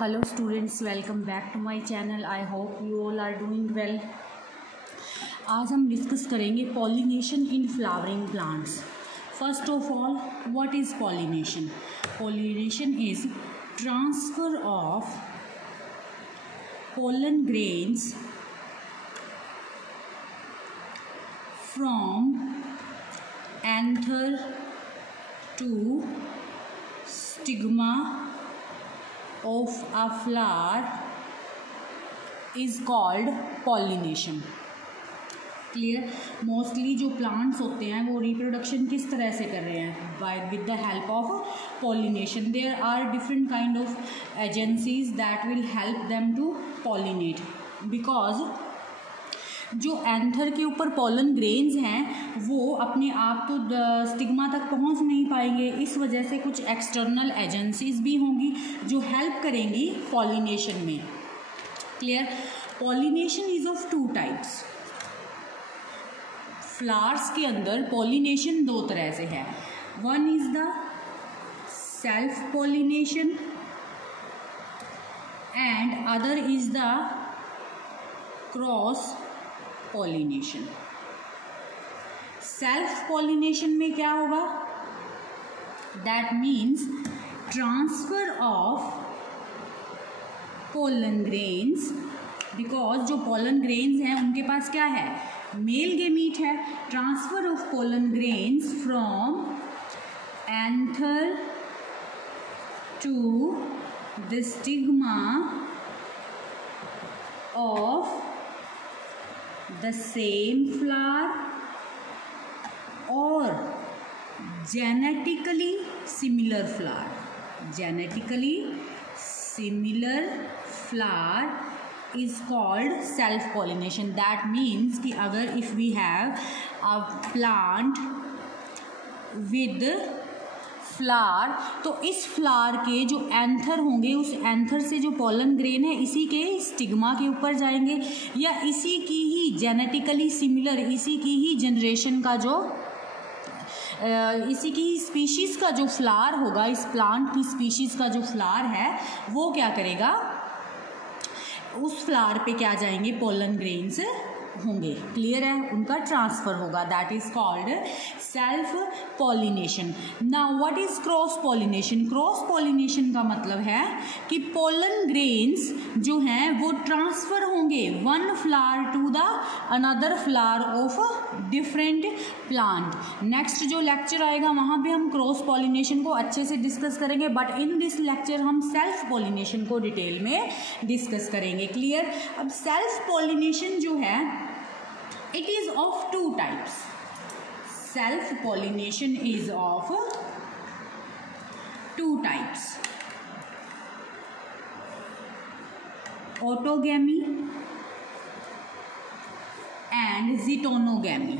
Hello students, welcome back to my channel. I hope you all are doing well. आज हम discuss करेंगे pollination in flowering plants. First of all, what is pollination? Pollination is transfer of pollen grains from anther to stigma of a flower is called pollination. Clear. Mostly जो plants होते हैं वो reproduction किस तरह से कर रहे हैं? By with the help of pollination. There are different kind of agencies that will help them to pollinate. Because जो एंथर के ऊपर पॉलन ग्रेन्स हैं वो अपने आप तो स्टिग्मा तक पहुंच नहीं पाएंगे. इस वजह से कुछ एक्सटर्नल एजेंसीज भी होंगी जो हेल्प करेंगी पॉलिनेशन में. Clear. Pollination is of two types. Flowers के अंदर पॉलिनेशन दो तरह से है. One is the self pollination and other is the cross pollination. Self pollination में क्या होगा? That means transfer of pollen grains. Because जो पोलन ग्रेन्स हैं उनके पास क्या है? मेल गेमीट है. Transfer of pollen grains from anther to the stigma of the same flower or genetically similar flower. Genetically similar flower is called self pollination. That means कि अगर if we have a plant with flower तो इस flower के जो anther होंगे उस anther से जो पॉलन ग्रेन है इसी के स्टिग्मा के ऊपर जाएंगे या इसी की ही जेनेटिकली सिमिलर इसी की ही जनरेशन का जो इसी की स्पीशीज़ का जो फ्लावर होगा, इस प्लांट की स्पीशीज़ का जो फ्लावर है वो क्या करेगा? उस फ्लावर पे क्या जाएंगे? पॉलन ग्रेन्स होंगे. क्लियर है. उनका ट्रांसफर होगा. That is called self pollination. Now what is cross pollination? Cross pollination का मतलब है कि पोलन ग्रेन्स जो हैं वो ट्रांसफर होंगे one flower to the another flower of different plant. Next जो लेक्चर आएगा वहाँ पे हम क्रॉस पॉलिनेशन को अच्छे से डिस्कस करेंगे. बट इन दिस लेक्चर हम सेल्फ पॉलिनेशन को डिटेल में डिस्कस करेंगे. क्लियर. अब सेल्फ पॉलिनेशन जो है it is of two types. Self pollination is of two types. Autogamy and zytonogamy.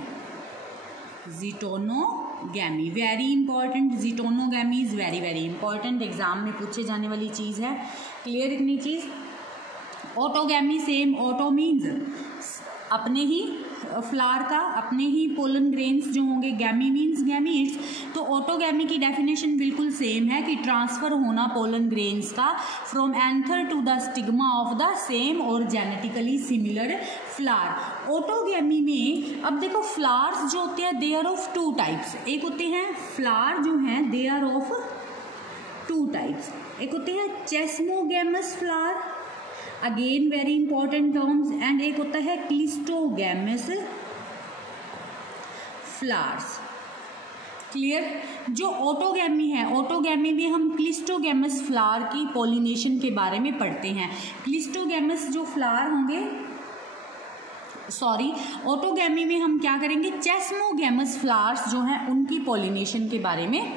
Zytonogamy very important. Zytonogamy is very important. Exam में पूछे जाने वाली चीज है. क्लियर इतनी चीज. Autogamy same. ऑटो मीन्स अपने ही फ्लावर का अपने ही पोलन ग्रेन्स जो होंगे. Gamy means gametes. तो ऑटोगैमी की डेफिनेशन बिल्कुल सेम है कि ट्रांसफर होना पोलन ग्रेन्स का from anther to the stigma of the same और जेनेटिकली सिमिलर फ्लावर. ऑटोगैमी में अब देखो फ्लावर्स जो होते हैं they are of two types. एक होते हैं फ्लावर जो हैं they are of two types. एक होते हैं chasmogamous flower, again very important terms. And एक होता है क्लिस्टोगैमस फ्लावर्स. क्लियर. जो ऑटोगैमी है ऑटोगैमी में हम क्लिस्टोगैमस फ्लावर की पॉलिनेशन के बारे में पढ़ते हैं. क्लिस्टोगैमस जो फ्लावर होंगे ऑटोगैमी में हम क्या करेंगे? चेस्मोगैमस फ्लावर्स जो हैं उनकी पॉलिनेशन के बारे में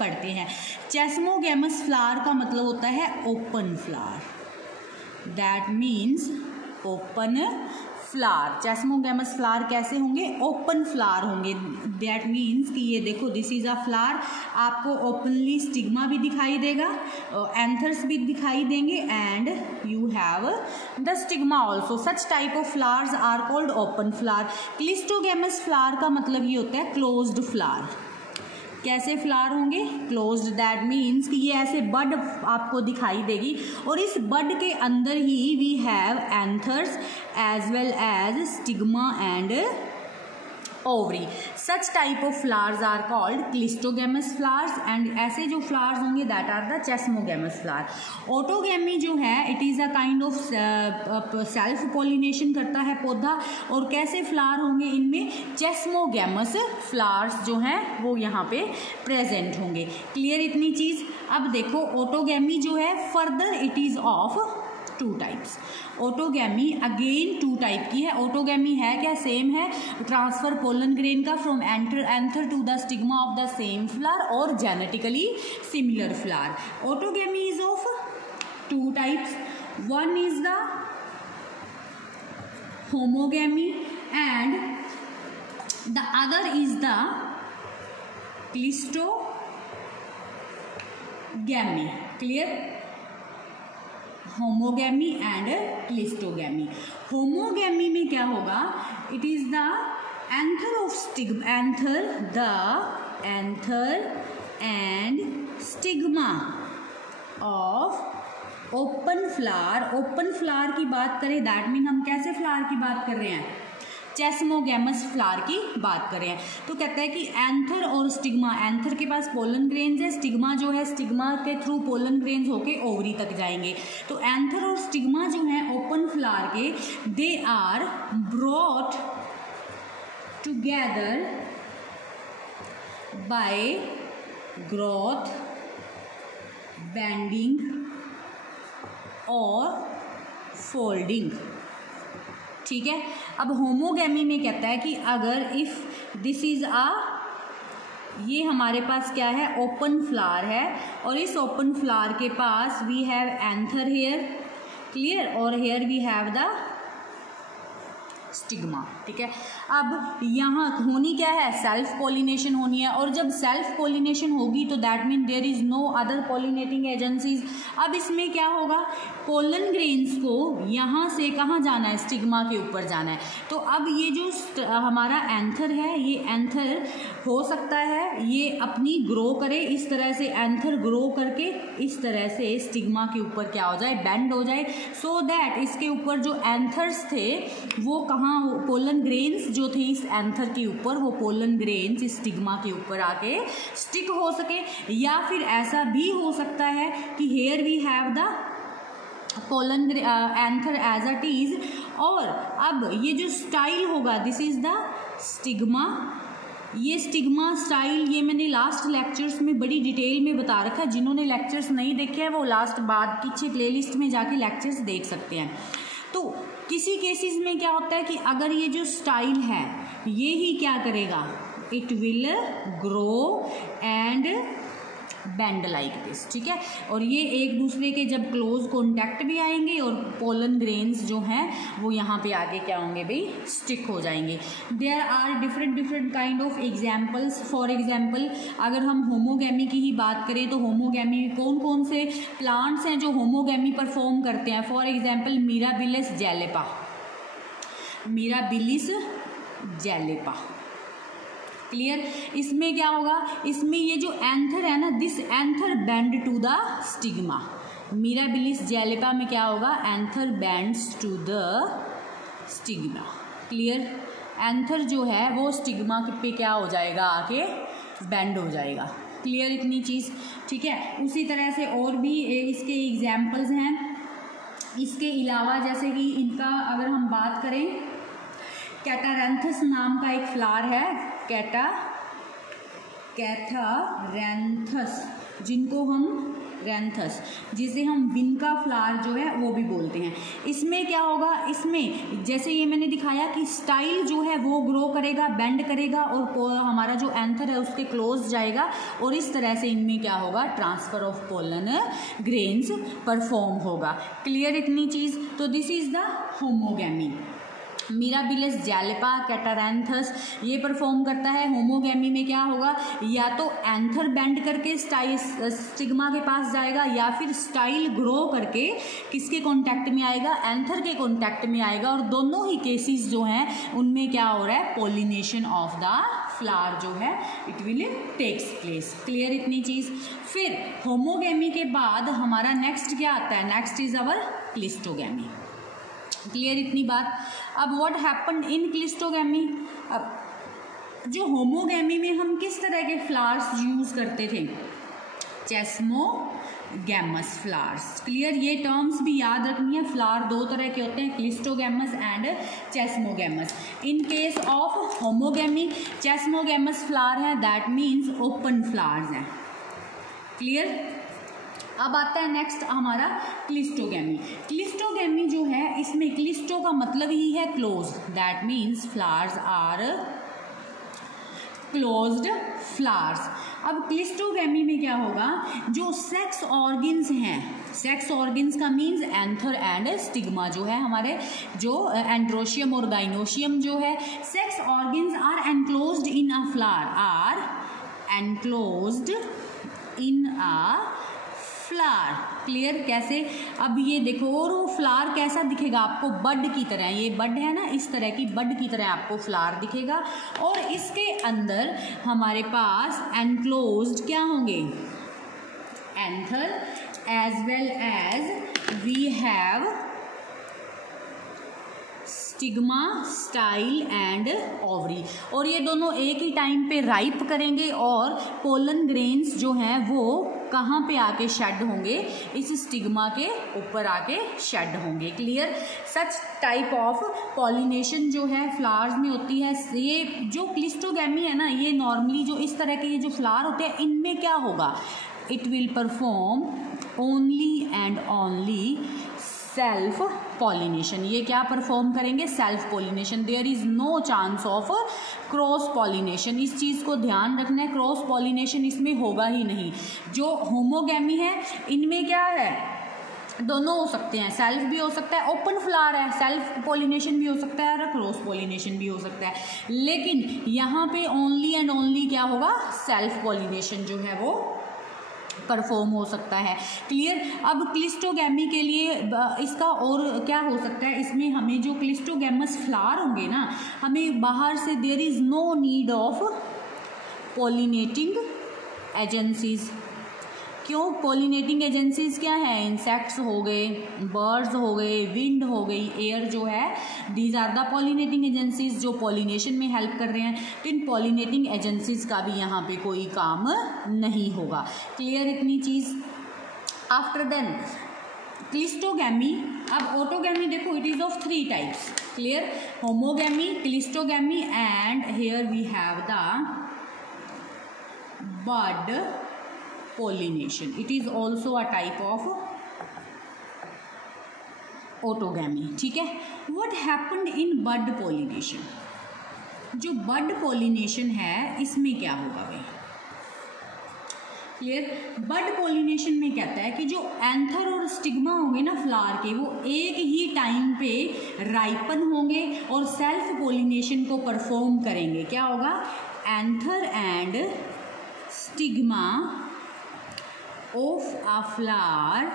पढ़ते हैं. चेस्मोगैमस फ्लावर का मतलब होता है open flower. That means open flower. Chasmogamous flower कैसे होंगे? ओपन फ्लावर होंगे. दैट मीन्स कि ये देखो दिस इज अ फ्लावर. आपको ओपनली स्टिग्मा भी दिखाई देगा, एंथर्स भी दिखाई देंगे and you have the stigma also. Such type of flowers are called open flower. Cleistogamous flower का मतलब ये होता है क्लोज्ड फ्लावर. कैसे फ्लावर होंगे? क्लोज्ड। दैट मीन्स कि ये ऐसे बड आपको दिखाई देगी और इस बड के अंदर ही we have anthers as well as stigma and ovary. Such type of flowers are called cleistogamous flowers and ऐसे जो फ्लावर्स होंगे that are the chasmogamous flower. Autogamy जो है it is a kind of self pollination करता है पौधा। और कैसे फ्लावर होंगे इनमें? चेस्मोगेमस फ्लावर्स जो हैं वो यहाँ पे प्रेजेंट होंगे। क्लियर इतनी चीज़? अब देखो ऑटोगेमी जो है further it is of two types. Autogamy again two type की है। ऑटोगैमी है क्या? सेम है, ट्रांसफर पोलन ग्रेन का from anther to the stigma of the same flower और genetically similar flower. Autogamy is of two types. One is the homogamy and the other is the cleistogamy. Clear? Homogamy and cleistogamy. Homogamy में क्या होगा? It is the anther of stigma, anther and stigma of open flower. Open flower की बात करें that mean हम कैसे flower की बात कर रहे हैं? चेस्मोगेमस फ्लावर की बात करें हैं। तो कहता है कि एंथर और स्टिग्मा, एंथर के पास पोलन ग्रेन्स है, स्टिग्मा जो है स्टिग्मा के थ्रू पोलन ग्रेन्स होके ओवरी तक जाएंगे। तो एंथर और स्टिग्मा जो है ओपन फ्लावर के they are brought together by growth, bending और फोल्डिंग। ठीक है। अब होमोगैमी में कहता है कि अगर इफ दिस इज ये हमारे पास क्या है? ओपन फ्लावर है और इस ओपन फ्लावर के पास we have anther here. Clear? और here we have the stigma. ठीक है। अब यहाँ होनी क्या है? सेल्फ पॉलिनेशन होनी है। और जब सेल्फ पॉलिनेशन होगी तो that mean there is no other pollinating agencies. अब इसमें क्या होगा? पोलन ग्रेन्स को यहाँ से कहाँ जाना है? स्टिग्मा के ऊपर जाना है। तो अब ये जो हमारा एंथर है, ये एंथर हो सकता है ये अपनी ग्रो करे इस तरह से, एंथर ग्रो करके इस तरह से स्टिग्मा के ऊपर क्या हो जाए? बेंड हो जाए, सो दैट इसके ऊपर जो एंथर्स थे वो कहाँ, पोलन ग्रेन्स जो थे इस एंथर के ऊपर, वो पोलन ग्रेन्स इस स्टिग्मा के ऊपर आके स्टिक हो सके। या फिर ऐसा भी हो सकता है कि here we have the pollen anther as a tease. और अब ये जो स्टाइल होगा दिस इज द स्टिग्मा। ये स्टिग्मा स्टाइल ये मैंने लास्ट लेक्चर्स में बड़ी डिटेल में बता रखा है। जिन्होंने लेक्चर्स नहीं देखे हैं वो लास्ट बाद पीछे प्लेलिस्ट में जाके लेक्चर्स देख सकते हैं। तो किसी केसेस में क्या होता है कि अगर ये जो स्टाइल है ये ही क्या करेगा? It will grow and bend like this. ठीक है। और ये एक दूसरे के जब क्लोज कॉन्टैक्ट भी आएंगे और पोलन ग्रेन्स जो हैं वो यहाँ पे आगे क्या होंगे भाई? स्टिक हो जाएंगे। There are different kind of examples. For example अगर हम होमोगैमी की ही बात करें तो होमोगैमी में कौन कौन से प्लांट्स हैं जो होमोगैमी परफॉर्म करते हैं? For example mirabilis jalapa, mirabilis jalapa. Clear? इसमें क्या होगा? इसमें ये जो एंथर है ना, this anther bend to the stigma. Mirabilis jalapa में क्या होगा? Anther bends to the stigma. Clear? Anther जो है वो स्टिग्मा पे क्या हो जाएगा? आके बेंड हो जाएगा। क्लियर इतनी चीज़? ठीक है। उसी तरह से और भी इसके एग्जाम्पल्स हैं। इसके अलावा जैसे कि इनका अगर हम बात करें, कैटारैंथस नाम का एक फ्लावर है, कैथारैंथस, जिनको हम रैंथस, जिसे हम विन का फ्लावर जो है वो भी बोलते हैं। इसमें क्या होगा? इसमें जैसे ये मैंने दिखाया कि स्टाइल जो है वो ग्रो करेगा, बेंड करेगा और हमारा जो एंथर है उसके क्लोज जाएगा और इस तरह से इनमें क्या होगा? Transfer of pollen grains perform होगा। क्लियर इतनी चीज़? तो this is the homogamy. Mirabilis जैलेपा, कैटारैंथस ये परफॉर्म करता है। होमोगैमी में क्या होगा? या तो एंथर बेंड करके स्टाइल स्टिग्मा के पास जाएगा या फिर स्टाइल ग्रो करके किसके कांटेक्ट में आएगा? एंथर के कांटेक्ट में आएगा। और दोनों ही केसेस जो हैं उनमें क्या हो रहा है? पॉलिनेशन ऑफ द फ्लावर जो है it will takes place. Clear इतनी चीज़। फिर होमोगेमी के बाद हमारा नेक्स्ट क्या आता है, next is our cleistogamy. Clear इतनी बात। अब व्हाट हैपेंड इन क्लिस्टोगेमी, अब जो होमोगेमी में हम किस तरह के फ्लावर्स यूज करते थे, चेस्मोगैमस फ्लावर्स। क्लियर, ये टर्म्स भी याद रखनी है। फ्लावर दो तरह के होते हैं, cleistogamous and chasmogamous. In case of homogamy chasmogamous flower है, दैट मीन्स ओपन फ्लावर्स हैं। क्लियर। अब आता है नेक्स्ट हमारा क्लिस्टोगेमी। क्लिस्टोगेमी जो है इसमें क्लिस्टो का मतलब ही है close, that means flowers are closed flowers. अब क्लिस्टोगेमी में क्या होगा, जो सेक्स ऑर्गन्स हैं, सेक्स ऑर्गन्स का मीन्स एंथर एंड स्टिग्मा जो है हमारे, जो एंड्रोशियम और गाइनोशियम जो है, sex organs are enclosed in a flower, are enclosed in a flower. Clear, कैसे, अब ये देखो, और वो फ्लावर कैसा दिखेगा आपको, बड की तरह, ये बड है ना, इस तरह की बड की तरह आपको फ्लावर दिखेगा। और इसके अंदर हमारे पास एनक्लोज्ड क्या होंगे, anther as well as we have stigma, style and ovary. और ये दोनों एक ही टाइम पे राइप करेंगे और पोलन ग्रेन्स जो हैं वो कहाँ पे आके शेड होंगे, इस स्टिग्मा के ऊपर आके शेड होंगे। Clear. Such type of pollination जो है फ्लावर्स में होती है। ये जो क्लिस्टोगेमी है ना, ये नॉर्मली जो इस तरह के ये जो फ्लावर होते हैं, इनमें क्या होगा, it will perform only and only self pollination. ये क्या परफॉर्म करेंगे, self pollination. There is no chance of cross pollination. इस चीज़ को ध्यान रखना है, क्रॉस पॉलिनेशन इसमें होगा ही नहीं। जो होमोगेमी है इनमें क्या है, दोनों हो सकते हैं, सेल्फ भी हो सकता है, ओपन फ्लावर है, सेल्फ पॉलिनेशन भी हो सकता है और क्रॉस पॉलिनेशन भी हो सकता है। लेकिन यहाँ पे ओनली एंड ओनली क्या होगा, सेल्फ पॉलिनेशन जो है वो परफॉर्म हो सकता है। क्लियर। अब क्लिस्टोगेमी के लिए इसका और क्या हो सकता है, इसमें हमें जो क्लिस्टोगेमस फ्लावर होंगे ना, हमें बाहर से there is no need of pollinating agencies. क्यों, पॉलिनेटिंग एजेंसीज क्या है, इंसेक्ट्स हो गए, बर्ड्स हो गए, विंड हो गई, एयर जो है, these are the pollinating agencies जो पॉलिनेशन में हेल्प कर रहे हैं। तो इन पॉलिनेटिंग एजेंसीज का भी यहाँ पे कोई काम नहीं होगा। क्लियर इतनी चीज़। After then cleistogamy. अब ऑटोगेमी देखो, it is of 3 types. Clear, homogamy, cleistogamy and here we have the bud pollination. It is also a type of autogamy. ठीक है। What happened in bud pollination? जो bud pollination है इसमें क्या होगा भाई, क्लियर। बड पॉलिनेशन में कहता है कि जो एंथर और स्टिग्मा होंगे ना फ्लावर के, वो एक ही टाइम पे राइपन होंगे और सेल्फ पॉलिनेशन को परफॉर्म करेंगे। क्या होगा, anther and stigma of a flower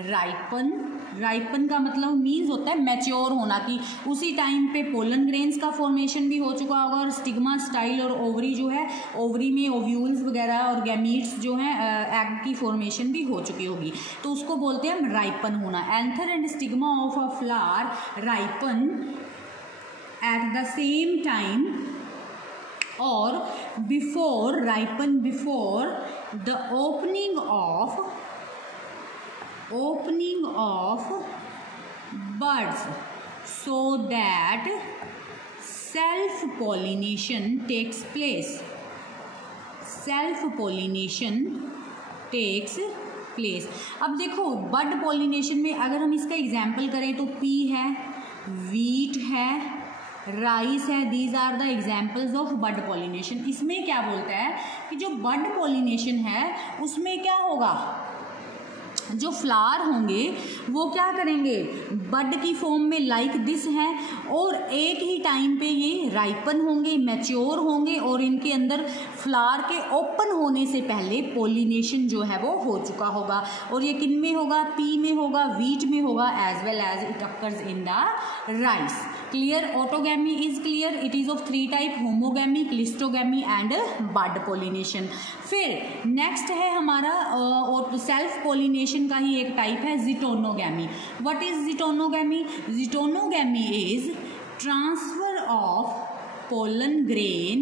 ripen का मतलब मीन्स होता है मैच्योर होना, कि उसी टाइम पे पोलन ग्रेन्स का फॉर्मेशन भी हो चुका होगा और स्टिग्मा, स्टाइल और ओवरी जो है, ओवरी में ओव्यूल्स वगैरह और गैमीट्स जो हैं, एग की फॉर्मेशन भी हो चुकी होगी, तो उसको बोलते हैं हम राइपन होना। Anther and stigma of a flower ripen at the same time or ripen before the opening of buds, so that self pollination takes place. अब देखो बड पॉलिनेशन में अगर हम इसका एग्जाम्पल करें तो पी है, वीट है, राइस है, these are the examples of bud pollination. इसमें क्या बोलता है कि जो बड पॉलिनेशन है उसमें क्या होगा, जो फ्लावर होंगे वो क्या करेंगे, बड की फॉर्म में लाइक दिस है और एक ही टाइम पे ये राइपन होंगे, मैच्योर होंगे और इनके अंदर फ्लावर के ओपन होने से पहले पॉलिनेशन जो है वो हो चुका होगा। और ये किन में होगा, पी में होगा, वीट में होगा, as well as it occurs in the rice. Clear. Autogamy is clear. It is of 3 type, homogamy, cleistogamy and bud pollination. फिर नेक्स्ट है हमारा और सेल्फ पॉलिनेशन का ही एक टाइप है geitonogamy. What is geitonogamy? Geitonogamy is transfer of pollen grain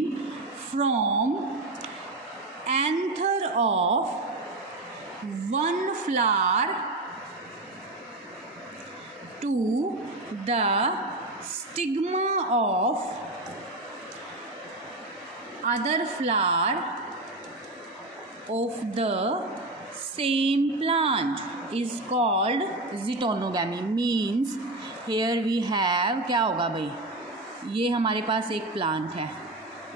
from anther of one flower to the stigma of other flower of the same plant is called ज़िटोनोगैमी. means here we have, क्या होगा भाई, ये हमारे पास एक plant है,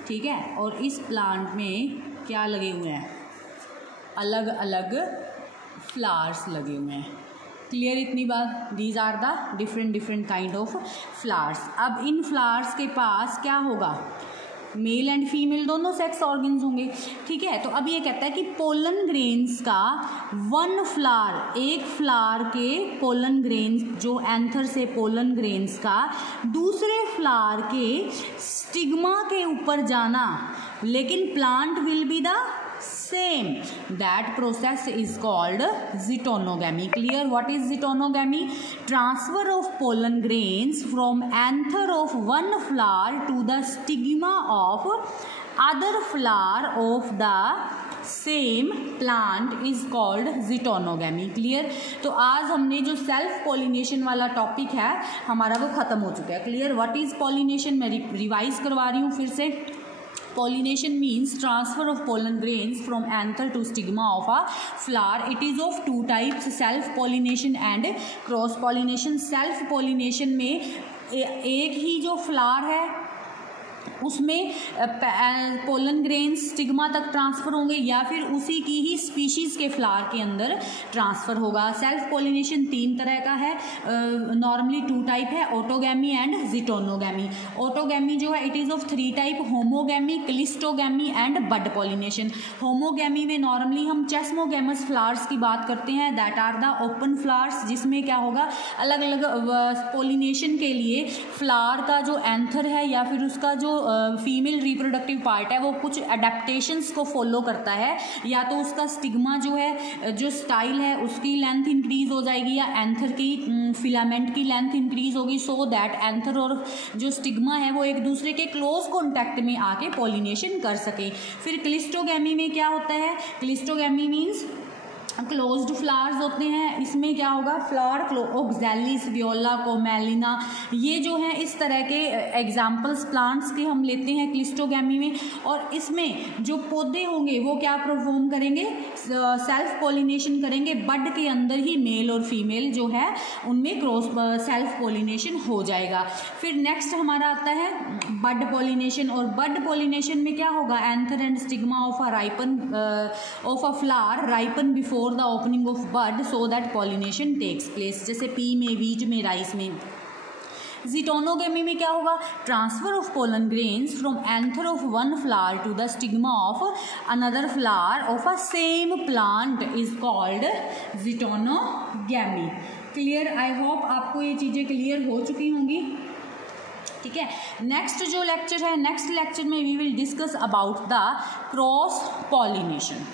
ठीक है, और इस प्लांट में क्या लगे हुए हैं, अलग अलग फ्लावर्स लगे हुए हैं. क्लियर इतनी बात? These are the different kind of flowers. अब इन फ्लावर्स के पास क्या होगा, मेल एंड फीमेल दोनों सेक्स ऑर्गन्स होंगे, ठीक है. तो अब ये कहता है कि पोलन ग्रेन्स का वन फ्लावर, एक फ्लावर के पोलन ग्रेन्स, जो एंथर से पोलन ग्रेन्स का दूसरे फ्लावर के स्टिग्मा के ऊपर जाना, लेकिन plant will be the same. That process is called geitonogamy. Clear? What is ज़िटोनोगैमी? Transfer of pollen grains from anther of one flower to the stigma of other flower of the same plant is called geitonogamy. Clear? तो आज हमने जो self pollination वाला topic है हमारा वो खत्म हो चुका है. क्लियर? What is pollination? मैं रिवाइज करवा रही हूँ फिर से. Pollination means transfer of pollen grains from anther to stigma of a flower. It is of 2 types, self pollination and cross pollination. Self pollination में एक ही जो फ्लावर है उसमें पोलन ग्रेन्स स्टिग्मा तक ट्रांसफ़र होंगे या फिर उसी की ही स्पीशीज़ के फ्लावर के अंदर ट्रांसफ़र होगा. सेल्फ पॉलिनेशन 3 तरह का है, नॉर्मली 2 टाइप है, ऑटोगैमी एंड ज़िटोनोगैमी. ऑटोगैमी जो है it is of 3 type, homogamy, cleistogamy and bud pollination. Homogamy में नॉर्मली हम चेस्मोगैमस फ्लावर्स की बात करते हैं, that are the open flowers, जिसमें क्या होगा, अलग अलग पॉलिनेशन के लिए फ्लावर का जो एंथर है या फिर उसका जो फीमेल रिप्रोडक्टिव पार्ट है वो कुछ अडेप्टेशंस को फॉलो करता है, या तो उसका स्टिग्मा जो है, जो स्टाइल है उसकी लेंथ इंक्रीज हो जाएगी या एंथर की फिलामेंट की लेंथ इंक्रीज होगी, सो दैट एंथर और जो स्टिग्मा है वो एक दूसरे के क्लोज कॉन्टैक्ट में आके पॉलिनेशन कर सके. फिर क्लिस्टोगैमी में क्या होता है, क्लिस्टोगैमी मीन्स क्लोज्ड फ्लावर्स होते हैं. इसमें क्या होगा, फ्लावर ओक्सैलिस, वियोला, कोमेलिना, ये जो है इस तरह के एग्जाम्पल्स प्लांट्स के हम लेते हैं क्लिस्टोगैमी में. और इसमें जो पौधे होंगे वो क्या परफॉर्म करेंगे, सेल्फ पॉलिनेशन करेंगे. बड के अंदर ही मेल और फीमेल जो है उनमें क्रॉस सेल्फ पॉलिनेशन हो जाएगा. फिर नेक्स्ट हमारा आता है बड पॉलिनेशन. और बड पॉलिनेशन में क्या होगा, anther and stigma of a flower ripen before the opening of bud so that pollination takes place. जैसे पी में, वीट में, राइस में. ज़िटोनोगैमी में क्या होगा, transfer of pollen grains from anther of one flower to the stigma of another flower of a same plant is called geitonogamy. Clear? I hope आपको ये चीज़ें क्लियर हो चुकी होंगी. ठीक है, नेक्स्ट जो लेक्चर है, नेक्स्ट लेक्चर में we will discuss about the cross pollination.